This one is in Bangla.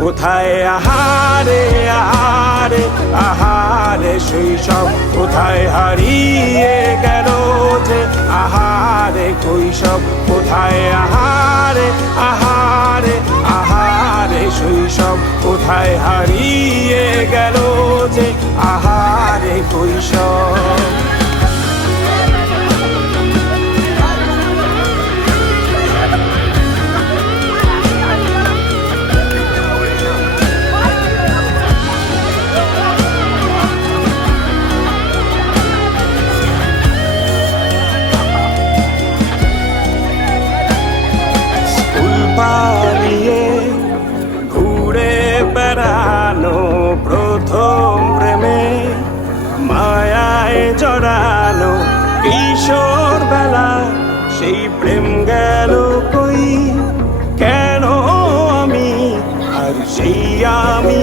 কোথায় আহারে আহারে আহারে শৈশব, কোথায় হারিয়ে গেল যে আহারে কৈশব। কোথায় আহারে আহারে আহারে শৈশব, কোথায় হারিয়ে গেল যে আহারে কৈশব। পালিয়ে ঘুরে বেড়ানো প্রথম প্রেমে, মায়ায় জড়ানো কিশোর বেলা, সেই প্রেম গেল কই, কেন আমি আর সেই আমি